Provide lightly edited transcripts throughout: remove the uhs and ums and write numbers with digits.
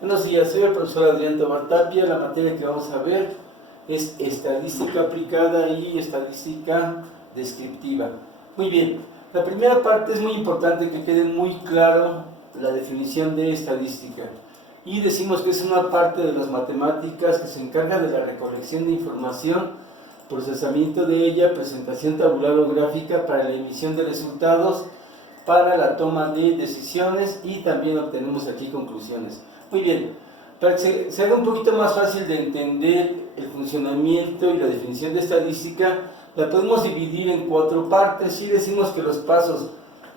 Buenos días, soy el profesor Adrián Tomás Tapia. La materia que vamos a ver es estadística aplicada y estadística descriptiva. Muy bien, la primera parte es muy importante que quede muy claro la definición de estadística. Y decimos que es una parte de las matemáticas que se encarga de la recolección de información, procesamiento de ella, presentación tabular o gráfica para la emisión de resultados, para la toma de decisiones y también obtenemos aquí conclusiones. Muy bien, para que se haga un poquito más fácil de entender el funcionamiento y la definición de estadística, la podemos dividir en 4 partes y decimos que los pasos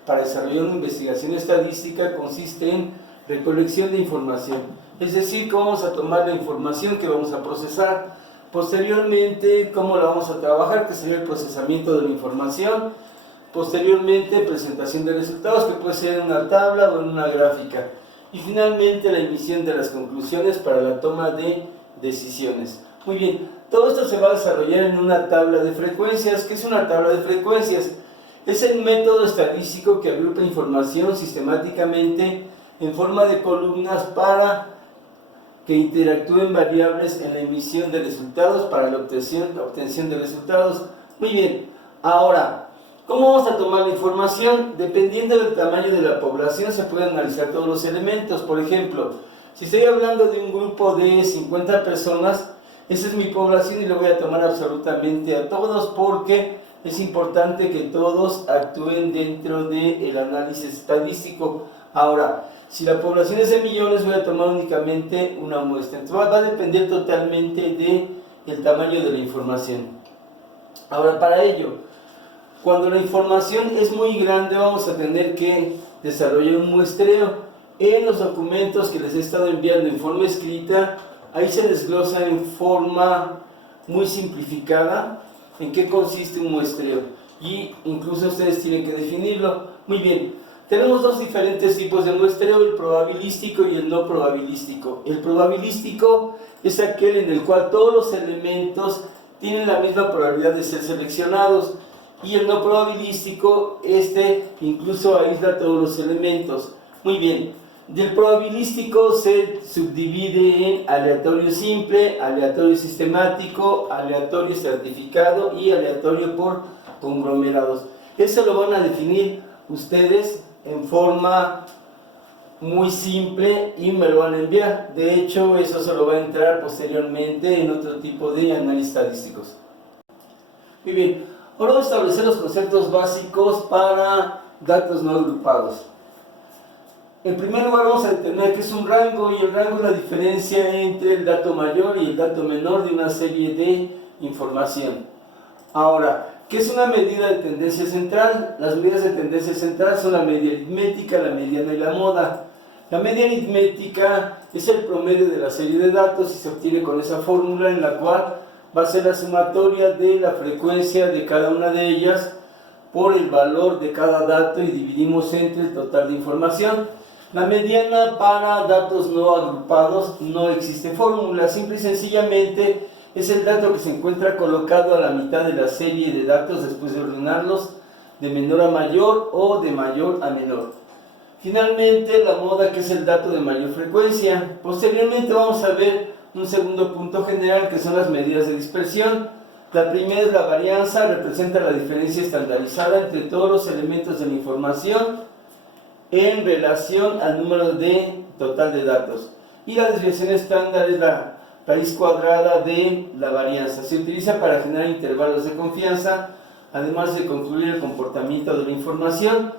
para desarrollar una investigación estadística consiste en recolección de información, es decir, cómo vamos a tomar la información que vamos a procesar, posteriormente cómo la vamos a trabajar, que sería el procesamiento de la información, posteriormente presentación de resultados, que puede ser en una tabla o en una gráfica, y finalmente la emisión de las conclusiones para la toma de decisiones. Muy bien, todo esto se va a desarrollar en una tabla de frecuencias. ¿Qué es una tabla de frecuencias? Es el método estadístico que agrupa información sistemáticamente en forma de columnas para que interactúen variables en la emisión de resultados para la obtención de resultados. Muy bien, ahora, ¿cómo vamos a tomar la información? Dependiendo del tamaño de la población se pueden analizar todos los elementos. Por ejemplo, si estoy hablando de un grupo de 50 personas, esa es mi población y lo voy a tomar absolutamente a todos porque es importante que todos actúen dentro del análisis estadístico. Ahora, si la población es de millones, voy a tomar únicamente una muestra. Entonces va a depender totalmente del tamaño de la información. Ahora, para ello, cuando la información es muy grande, vamos a tener que desarrollar un muestreo. En los documentos que les he estado enviando en forma escrita, ahí se desglosa en forma muy simplificada en qué consiste un muestreo. Y incluso ustedes tienen que definirlo. Muy bien, tenemos dos diferentes tipos de muestreo, el probabilístico y el no probabilístico. El probabilístico es aquel en el cual todos los elementos tienen la misma probabilidad de ser seleccionados. Y el no probabilístico, incluso aísla todos los elementos. Muy bien, del probabilístico se subdivide en aleatorio simple, aleatorio sistemático, aleatorio estratificado y aleatorio por conglomerados. Eso lo van a definir ustedes en forma muy simple y me lo van a enviar. De hecho, eso se lo va a entrar posteriormente en otro tipo de análisis estadísticos. Muy bien. Ahora vamos a establecer los conceptos básicos para datos no agrupados. En primer lugar vamos a determinar qué es un rango, y el rango es la diferencia entre el dato mayor y el dato menor de una serie de información. Ahora, ¿qué es una medida de tendencia central? Las medidas de tendencia central son la media aritmética, la mediana y la moda. La media aritmética es el promedio de la serie de datos y se obtiene con esa fórmula en la cual va a ser la sumatoria de la frecuencia de cada una de ellas por el valor de cada dato y dividimos entre el total de información. La mediana para datos no agrupados no existe fórmula, simple y sencillamente es el dato que se encuentra colocado a la mitad de la serie de datos después de ordenarlos de menor a mayor o de mayor a menor. Finalmente, la moda, que es el dato de mayor frecuencia. Posteriormente vamos a ver un segundo punto general, que son las medidas de dispersión. La primera es la varianza, representa la diferencia estandarizada entre todos los elementos de la información en relación al número total de datos. Y la desviación estándar es la raíz cuadrada de la varianza. Se utiliza para generar intervalos de confianza, además de concluir el comportamiento de la información.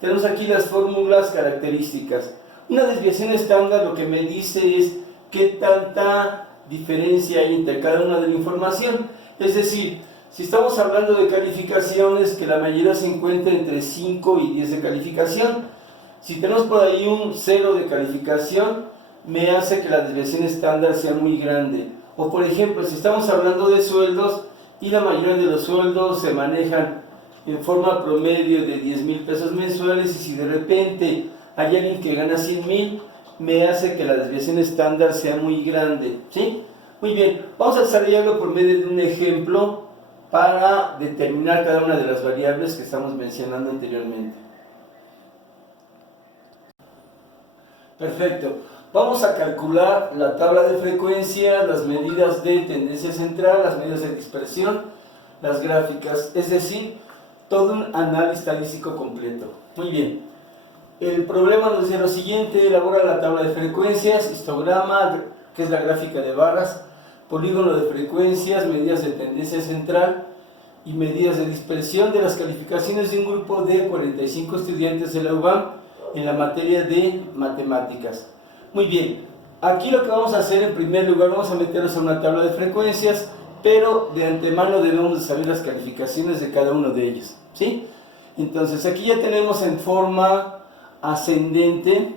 Tenemos aquí las fórmulas características. Una desviación estándar lo que me dice es qué tanta diferencia hay entre cada una de la información. Es decir, si estamos hablando de calificaciones, que la mayoría se encuentra entre 5 y 10 de calificación. Si tenemos por ahí un 0 de calificación, me hace que la desviación estándar sea muy grande. O por ejemplo, si estamos hablando de sueldos y la mayoría de los sueldos se manejan en forma promedio de 10,000 pesos mensuales, y si de repente hay alguien que gana 100,000, me hace que la desviación estándar sea muy grande, ¿sí? Muy bien, vamos a desarrollarlo por medio de un ejemplo para determinar cada una de las variables que estamos mencionando anteriormente. Perfecto. Vamos a calcular la tabla de frecuencia, las medidas de tendencia central, las medidas de dispersión, las gráficas, es decir, todo un análisis estadístico completo. Muy bien. El problema nos dice lo siguiente: elabora la tabla de frecuencias, histograma, que es la gráfica de barras, polígono de frecuencias, medidas de tendencia central y medidas de dispersión de las calificaciones de un grupo de 45 estudiantes de la UBAM en la materia de matemáticas. Muy bien, aquí lo que vamos a hacer en primer lugar, vamos a meternos a una tabla de frecuencias, pero de antemano debemos de saber las calificaciones de cada uno de ellos, ¿sí? Entonces aquí ya tenemos en forma ascendente,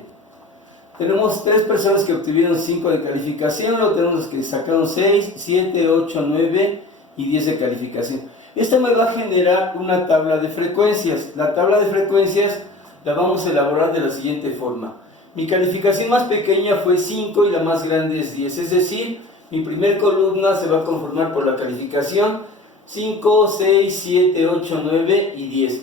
tenemos 3 personas que obtuvieron 5 de calificación, luego tenemos los que sacaron 6, 7, 8, 9 y 10 de calificación. Esto me va a generar una tabla de frecuencias. La tabla de frecuencias la vamos a elaborar de la siguiente forma. Mi calificación más pequeña fue 5 y la más grande es 10, es decir, mi primer columna se va a conformar por la calificación 5, 6, 7, 8, 9 y 10.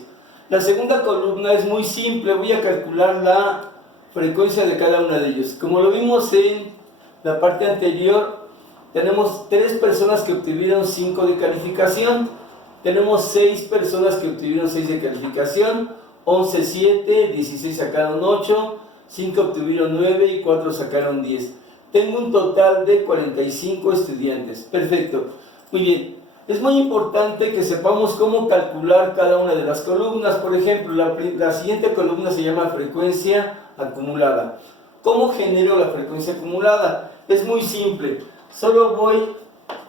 La segunda columna es muy simple, voy a calcular la frecuencia de cada una de ellos. Como lo vimos en la parte anterior, tenemos 3 personas que obtuvieron 5 de calificación, tenemos 6 personas que obtuvieron 6 de calificación, 11, 7, 16 sacaron 8, 5 obtuvieron 9 y 4 sacaron 10. Tengo un total de 45 estudiantes. Perfecto. Muy bien. Es muy importante que sepamos cómo calcular cada una de las columnas. Por ejemplo, la siguiente columna se llama frecuencia acumulada. ¿Cómo genero la frecuencia acumulada? Es muy simple. Solo voy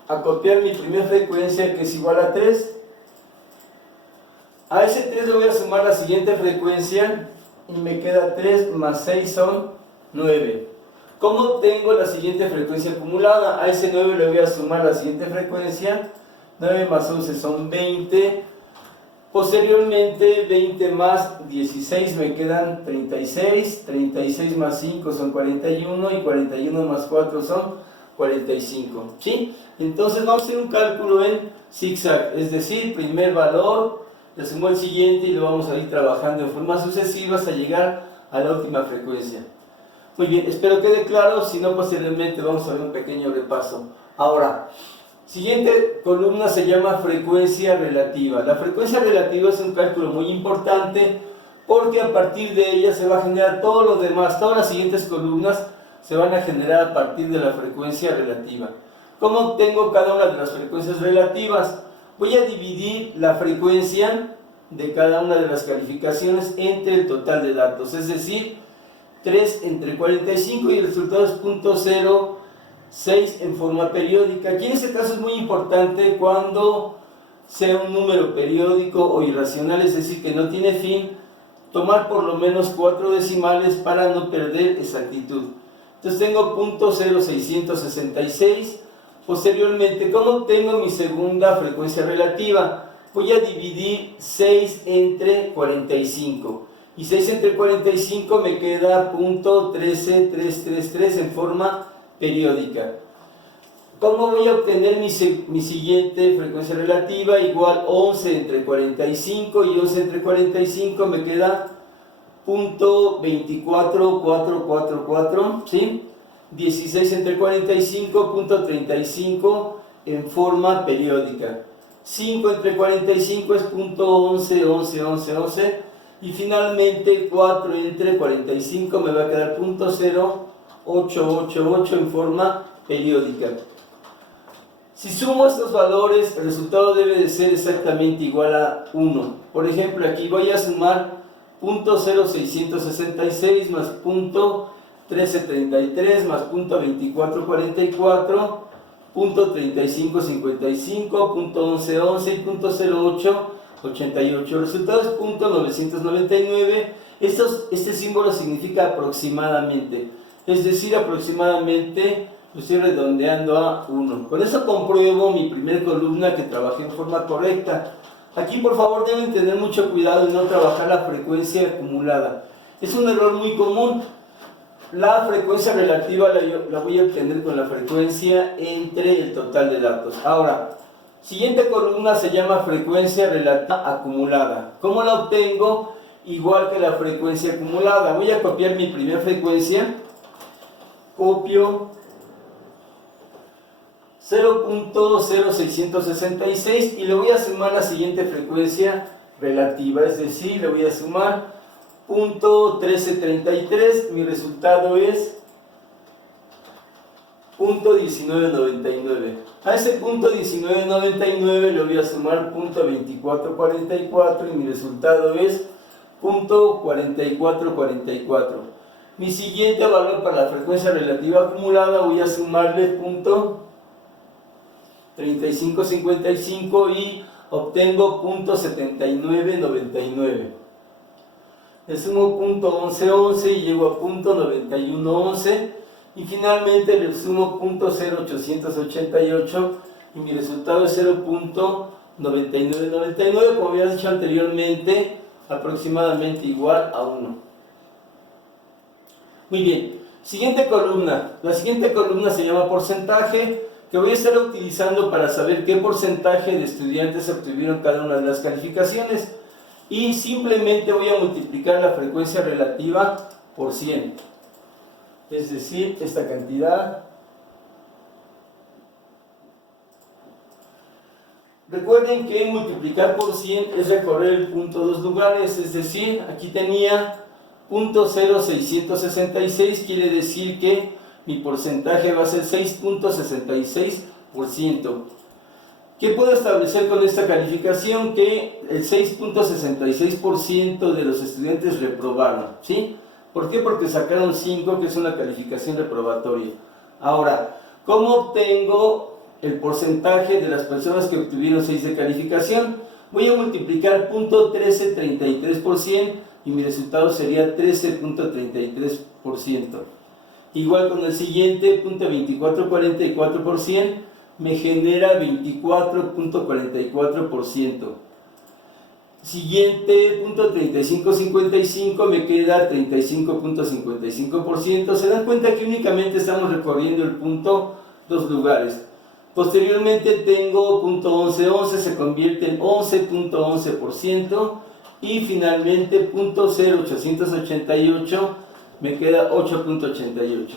a copiar mi primera frecuencia, que es igual a 3. A ese 3 le voy a sumar la siguiente frecuencia y me queda 3 más 6 son 9. ¿Cómo obtengo la siguiente frecuencia acumulada? A ese 9 le voy a sumar la siguiente frecuencia, 9 más 11 son 20. Posteriormente 20 más 16 me quedan 36, 36 más 5 son 41 y 41 más 4 son 45, ¿sí? Entonces vamos a hacer un cálculo en zigzag, es decir, primer valor, le sumo el siguiente y lo vamos a ir trabajando en forma sucesiva hasta llegar a la última frecuencia. Muy bien, espero quede claro, si no posteriormente vamos a ver un pequeño repaso. Ahora, siguiente columna se llama frecuencia relativa. La frecuencia relativa es un cálculo muy importante porque a partir de ella se va a generar todo lo demás, todas las siguientes columnas se van a generar a partir de la frecuencia relativa. ¿Cómo obtengo cada una de las frecuencias relativas? Voy a dividir la frecuencia de cada una de las calificaciones entre el total de datos, es decir, 3 entre 45 y el resultado es 0.06 en forma periódica. Aquí en este caso es muy importante cuando sea un número periódico o irracional, es decir, que no tiene fin, tomar por lo menos 4 decimales para no perder exactitud. Entonces tengo 0.0666. Posteriormente, ¿cómo obtengo mi segunda frecuencia relativa? Voy a dividir 6 entre 45. Y 6 entre 45 me queda 0.13333 en forma periódica. ¿Cómo voy a obtener mi siguiente frecuencia relativa? Igual 11 entre 45 y 11 entre 45 me queda 0.24444, ¿sí? 16 entre 45, 0.35 en forma periódica. 5 entre 45 es 0.111111. Y finalmente 4 entre 45 me va a quedar 0.0888 en forma periódica. Si sumo estos valores, el resultado debe de ser exactamente igual a 1. Por ejemplo, aquí voy a sumar 0.0666 más 0.1333 más 0.2444, 0.3555, 0.1111 y 0.0888. El resultado es 0.999. Este símbolo significa aproximadamente, es decir, aproximadamente lo estoy redondeando a 1. Con eso compruebo mi primer columna que trabajé en forma correcta. Aquí por favor deben tener mucho cuidado de no trabajar la frecuencia acumulada. Es un error muy común. La frecuencia relativa la voy a obtener con la frecuencia entre el total de datos. Ahora, siguiente columna se llama frecuencia relativa acumulada. ¿Cómo la obtengo? Igual que la frecuencia acumulada. Voy a copiar mi primera frecuencia copio 0.0666 y le voy a sumar la siguiente frecuencia relativa, es decir, le voy a sumar .1333, mi resultado es .1999. A ese .1999 le voy a sumar .2444 y mi resultado es .4444. Mi siguiente valor para la frecuencia relativa acumulada voy a sumarle .3555 y obtengo .7999. Le sumo .1111 y llego a .9111 y finalmente le sumo .0888 y mi resultado es 0.9999, como había dicho anteriormente, aproximadamente igual a 1. Muy bien, siguiente columna. La siguiente columna se llama porcentaje, que voy a estar utilizando para saber qué porcentaje de estudiantes obtuvieron cada una de las calificaciones. Y simplemente voy a multiplicar la frecuencia relativa por 100. Es decir, esta cantidad. Recuerden que multiplicar por 100 es recorrer el punto dos lugares, es decir, aquí tenía .0666, quiere decir que mi porcentaje va a ser 6.66%. ¿Qué puedo establecer con esta calificación? Que el 6.66% de los estudiantes reprobaron, ¿sí? ¿Por qué? Porque sacaron 5, que es una calificación reprobatoria. Ahora, ¿cómo obtengo el porcentaje de las personas que obtuvieron 6 de calificación? Voy a multiplicar .1333 por 100 y mi resultado sería 13.33%. Igual con el siguiente, .2444 por 100, me genera 24.44%. Siguiente, .3555, me queda 35.55%. Se dan cuenta que únicamente estamos recorriendo el punto dos lugares. Posteriormente tengo .1111, se convierte en 11.11%. Y finalmente .0888 me queda 8.88.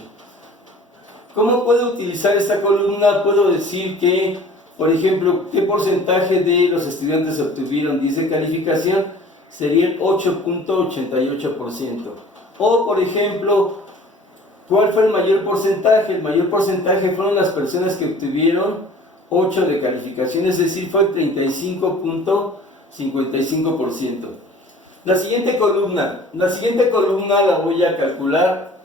¿Cómo puedo utilizar esta columna? Puedo decir que, por ejemplo, ¿qué porcentaje de los estudiantes obtuvieron 10 de calificación? Sería el 8.88%. O, por ejemplo, ¿cuál fue el mayor porcentaje? El mayor porcentaje fueron las personas que obtuvieron 8 de calificación, es decir, fue el 35.55%. La siguiente columna la voy a calcular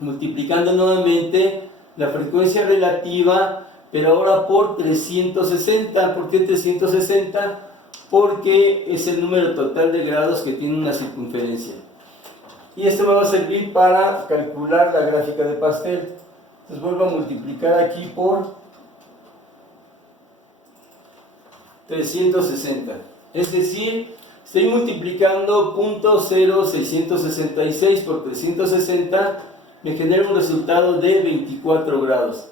multiplicando nuevamente la frecuencia relativa, pero ahora por 360. ¿Por qué 360? Porque es el número total de grados que tiene una circunferencia. Y esto me va a servir para calcular la gráfica de pastel. Entonces vuelvo a multiplicar aquí por 360. Es decir, estoy multiplicando .0666 por 360, me genera un resultado de 24 grados.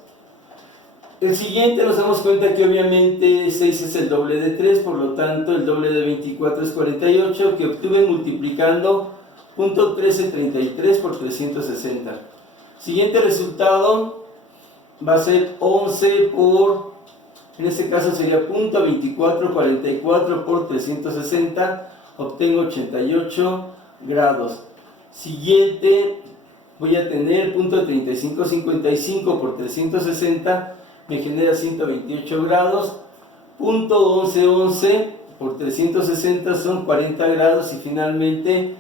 El siguiente nos damos cuenta que obviamente 6 es el doble de 3, por lo tanto el doble de 24 es 48, que obtuve multiplicando .1333 por 360. Siguiente resultado va a ser 11 por, en este caso sería .2444 por 360, obtengo 88 grados. Siguiente, voy a tener .3555 por 360, me genera 128 grados. .1111 por 360 son 40 grados y finalmente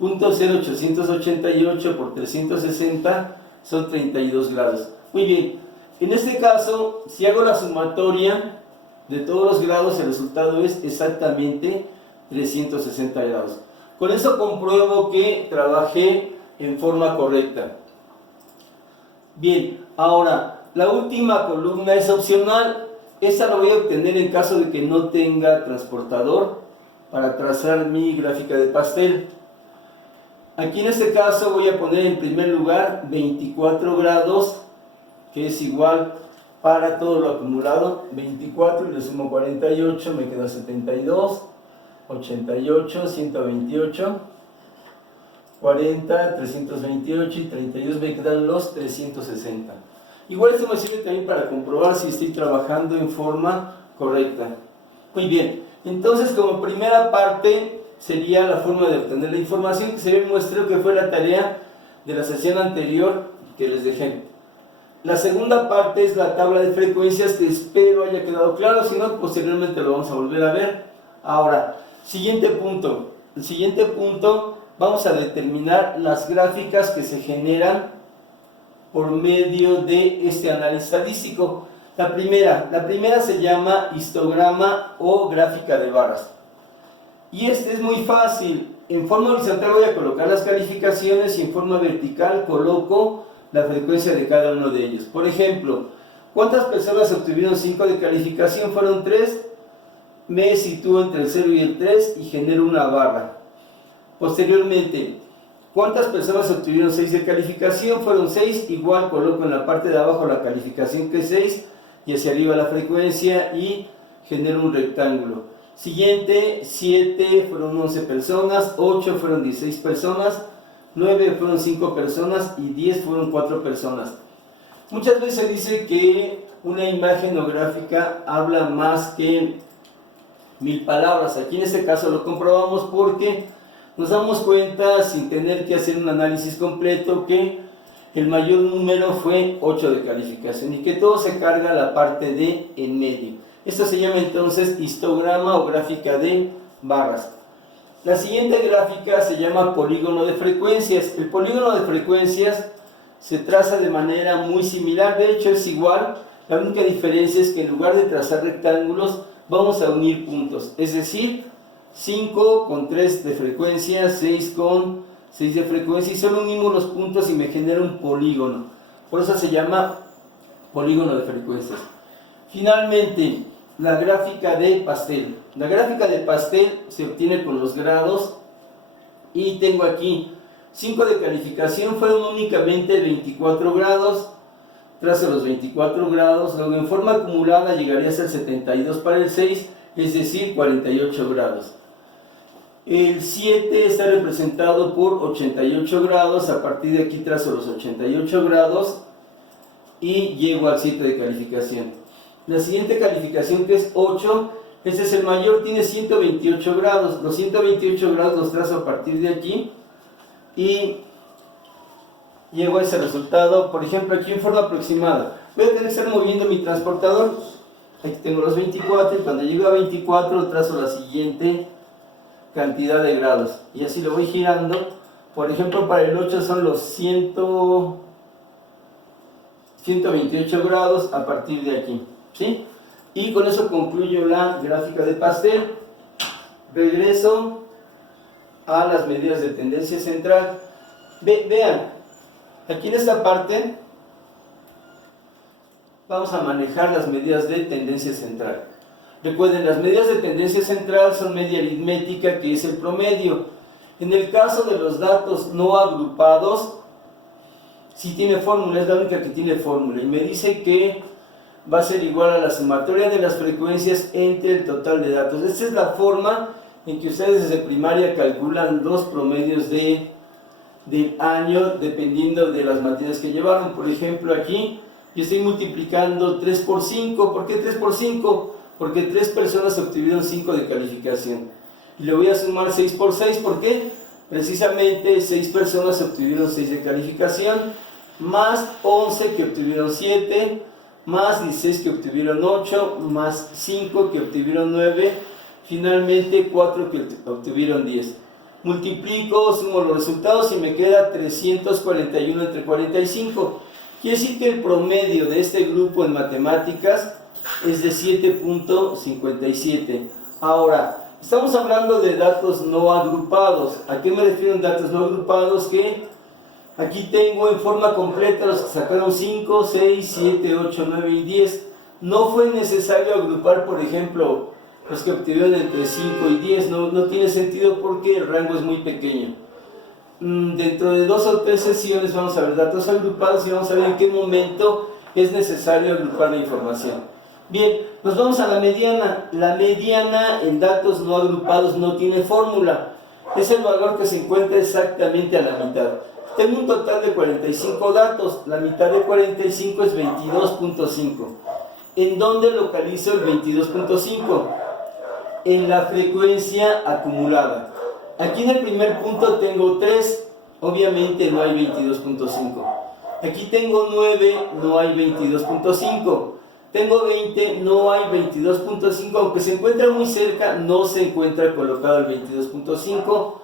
.0888 por 360 son 32 grados. Muy bien, en este caso, si hago la sumatoria de todos los grados, el resultado es exactamente 360 grados. Con eso compruebo que trabajé en forma correcta. Bien, ahora, la última columna es opcional. Esta la voy a obtener en caso de que no tenga transportador para trazar mi gráfica de pastel. Aquí en este caso voy a poner en primer lugar 24 grados, que es igual para todo lo acumulado, 24 y le sumo 48, me queda 72, 88, 128. 40, 328 y 32 me quedan los 360. Igual esto me sirve también para comprobar si estoy trabajando en forma correcta. Muy bien, entonces como primera parte sería la forma de obtener la información, que se ve muestreo que fue la tarea de la sesión anterior que les dejé. La segunda parte es la tabla de frecuencias, que espero haya quedado claro, si no posteriormente lo vamos a volver a ver. Ahora, siguiente punto. El siguiente punto, vamos a determinar las gráficas que se generan por medio de este análisis estadístico. La primera se llama histograma o gráfica de barras. Y este es muy fácil. En forma horizontal voy a colocar las calificaciones y en forma vertical coloco la frecuencia de cada uno de ellos. Por ejemplo, ¿cuántas personas obtuvieron 5 de calificación? Fueron 3. Me sitúo entre el 0 y el 3 y genero una barra. Posteriormente, ¿cuántas personas obtuvieron 6 de calificación? Fueron 6. Igual coloco en la parte de abajo la calificación que es 6 y hacia arriba la frecuencia y genero un rectángulo. Siguiente, 7 fueron 11 personas, 8 fueron 16 personas, 9 fueron 5 personas y 10 fueron 4 personas. Muchas veces se dice que una imagen o gráfica habla más que 1000 palabras. Aquí en este caso lo comprobamos porque nos damos cuenta, sin tener que hacer un análisis completo, que el mayor número fue 8 de calificación y que todo se carga a la parte de en medio. Esto se llama entonces histograma o gráfica de barras. La siguiente gráfica se llama polígono de frecuencias. El polígono de frecuencias se traza de manera muy similar, de hecho es igual. La única diferencia es que en lugar de trazar rectángulos vamos a unir puntos, es decir, 5 con 3 de frecuencia, 6 con 6 de frecuencia, y solo unimos los puntos y me genera un polígono. Por eso se llama polígono de frecuencias. Finalmente, la gráfica de pastel. La gráfica de pastel se obtiene con los grados y tengo aquí 5 de calificación, fueron únicamente 24 grados. Trazo los 24 grados, luego en forma acumulada llegaría a ser 72 para el 6, es decir, 48 grados. El 7 está representado por 88 grados, a partir de aquí trazo los 88 grados y llego al 7 de calificación. La siguiente calificación, que es 8, este es el mayor, tiene 128 grados, los 128 grados los trazo a partir de aquí y llego a ese resultado. Por ejemplo, aquí en forma aproximada voy a tener que estar moviendo mi transportador. Aquí tengo los 24 y cuando llego a 24 trazo la siguiente cantidad de grados y así lo voy girando. Por ejemplo, para el 8 son los 128 grados a partir de aquí, ¿sí? Y con eso concluyo la gráfica de pastel. Regreso a las medidas de tendencia central. Vean, aquí en esta parte vamos a manejar las medidas de tendencia central. Recuerden, las medidas de tendencia central son media aritmética, que es el promedio. En el caso de los datos no agrupados, sí tiene fórmula, es la única que tiene fórmula, y me dice que va a ser igual a la sumatoria de las frecuencias entre el total de datos. Esta es la forma en que ustedes desde primaria calculan los promedios del año dependiendo de las materias que llevaron. Por ejemplo, aquí yo estoy multiplicando 3 por 5. ¿Por qué 3 por 5? Porque 3 personas obtuvieron 5 de calificación. Y le voy a sumar 6 por 6. ¿Por qué? Precisamente 6 personas obtuvieron 6 de calificación, más 11 que obtuvieron 7, más 16 que obtuvieron 8, más 5 que obtuvieron 9, finalmente 4 que obtuvieron 10. Multiplico, sumo los resultados y me queda 341 entre 45. Quiere decir que el promedio de este grupo en matemáticas es de 7.57. Ahora, estamos hablando de datos no agrupados. ¿A qué me refiero en datos no agrupados? Que aquí tengo en forma completa los que sacaron 5, 6, 7, 8, 9 y 10. No fue necesario agrupar, por ejemplo, los que obtuvieron entre 5 y 10. No tiene sentido porque el rango es muy pequeño. Dentro de 2 o 3 sesiones vamos a ver datos agrupados y vamos a ver en qué momento es necesario agrupar la información. Bien, nos vamos a la mediana. La mediana en datos no agrupados no tiene fórmula. es el valor que se encuentra exactamente a la mitad. Tengo un total de 45 datos, la mitad de 45 es 22.5. ¿En dónde localizo el 22.5? En la frecuencia acumulada. Aquí en el primer punto tengo 3, obviamente no hay 22.5. Aquí tengo 9, no hay 22.5. Tengo 20, no hay 22.5, aunque se encuentra muy cerca, no se encuentra colocado el 22.5.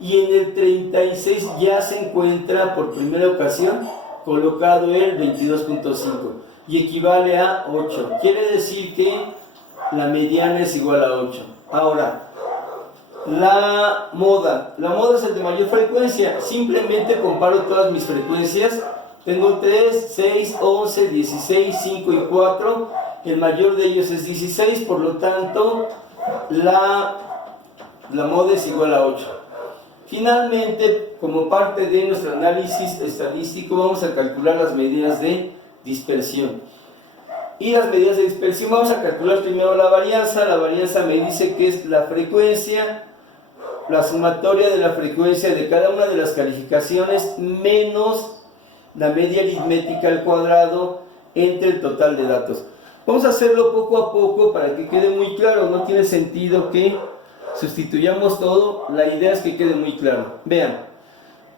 Y en el 36 ya se encuentra por primera ocasión colocado el 22.5 y equivale a 8. Quiere decir que la mediana es igual a 8. Ahora, la moda es el de mayor frecuencia. Simplemente comparo todas mis frecuencias. Tengo 3, 6, 11, 16, 5 y 4. El mayor de ellos es 16, por lo tanto la moda es igual a 8. Finalmente, como parte de nuestro análisis estadístico, vamos a calcular las medidas de dispersión. Y las medidas de dispersión, vamos a calcular primero la varianza. La varianza me dice que es la frecuencia, la sumatoria de la frecuencia de cada una de las calificaciones menos la media aritmética al cuadrado entre el total de datos. Vamos a hacerlo poco a poco para que quede muy claro. No tiene sentido que sustituyamos todo, la idea es que quede muy claro. Vean,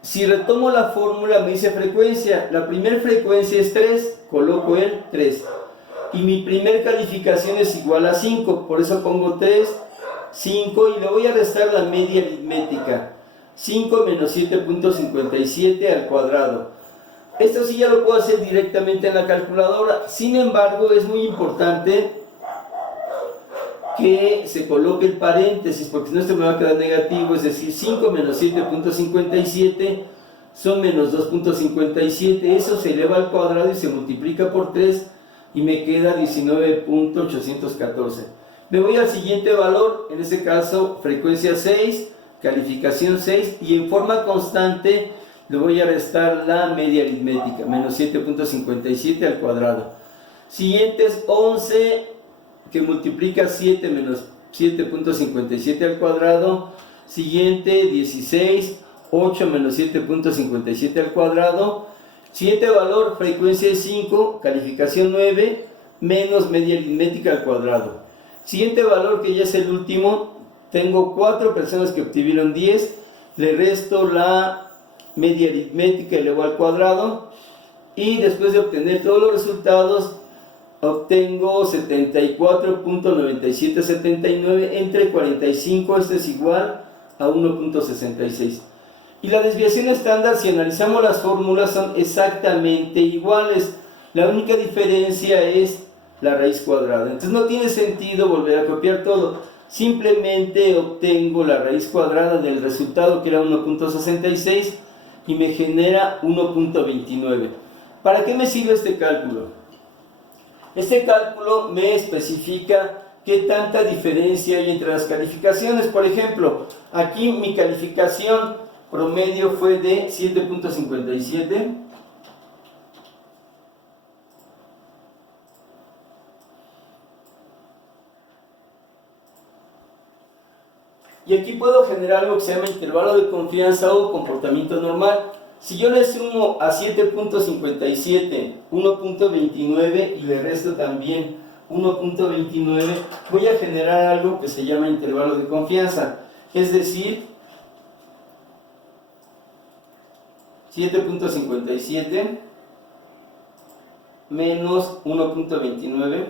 si retomo la fórmula me dice frecuencia, la primera frecuencia es 3, coloco el 3. Y mi primer calificación es igual a 5, por eso pongo 3, 5 y le voy a restar la media aritmética. 5 menos 7.57 al cuadrado. Esto sí ya lo puedo hacer directamente en la calculadora, sin embargo es muy importante que se coloque el paréntesis, porque si no esto me va a quedar negativo, es decir, 5 menos 7.57 son menos 2.57, eso se eleva al cuadrado y se multiplica por 3 y me queda 19.814. Me voy al siguiente valor, en este caso frecuencia 6, calificación 6, y en forma constante le voy a restar la media aritmética, menos 7.57 al cuadrado. Siguiente es 11, que multiplica 7 menos 7.57 al cuadrado. Siguiente 16, 8 menos 7.57 al cuadrado. Siguiente valor, frecuencia es 5, calificación 9, menos media aritmética al cuadrado. Siguiente valor, que ya es el último, tengo 4 personas que obtuvieron 10, le resto la media aritmética elevado al cuadrado, y después de obtener todos los resultados obtengo 74.9779 entre 45, esto es igual a 1.66. Y la desviación estándar, si analizamos las fórmulas, son exactamente iguales. La única diferencia es la raíz cuadrada. Entonces no tiene sentido volver a copiar todo. Simplemente obtengo la raíz cuadrada del resultado, que era 1.66, y me genera 1.29. ¿Para qué me sirve este cálculo? Este cálculo me especifica qué tanta diferencia hay entre las calificaciones. Por ejemplo, aquí mi calificación promedio fue de 7.57. Y aquí puedo generar algo que se llama intervalo de confianza o comportamiento normal. Si yo le sumo a 7.57 1.29 y le resto también 1.29, voy a generar algo que se llama intervalo de confianza. Es decir, 7.57 menos 1.29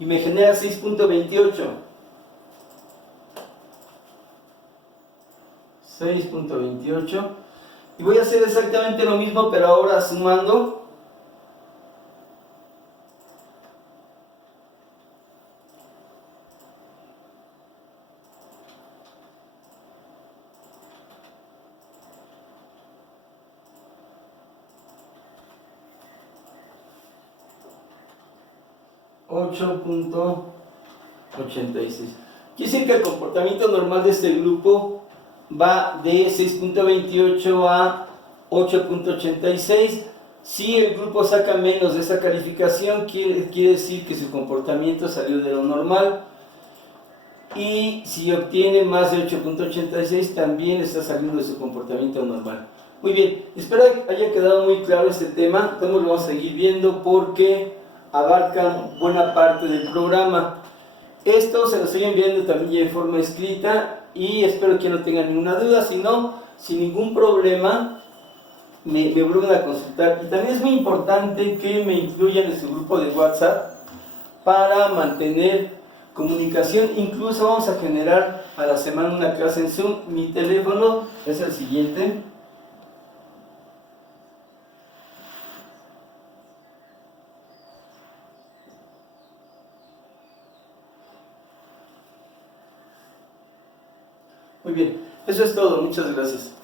y me genera 6.28. 6.28, y voy a hacer exactamente lo mismo, pero ahora sumando. $8.86. Quiere decir que el comportamiento normal de este grupo va de 6.28 a 8.86. Si el grupo saca menos de esta calificación, quiere decir que su comportamiento salió de lo normal. y si obtiene más de 8.86 también está saliendo de su comportamiento normal. Muy bien, espero que haya quedado muy claro este tema. Entonces lo vamos a seguir viendo porque abarca buena parte del programa. Esto se lo estoy enviando también ya en forma escrita y espero que no tengan ninguna duda. Si no, sin ningún problema me vuelven a consultar. Y también es muy importante que me incluyan en su grupo de WhatsApp para mantener comunicación. Incluso vamos a generar a la semana una clase en Zoom. Mi teléfono es el siguiente. Muy bien, eso es todo. Muchas gracias.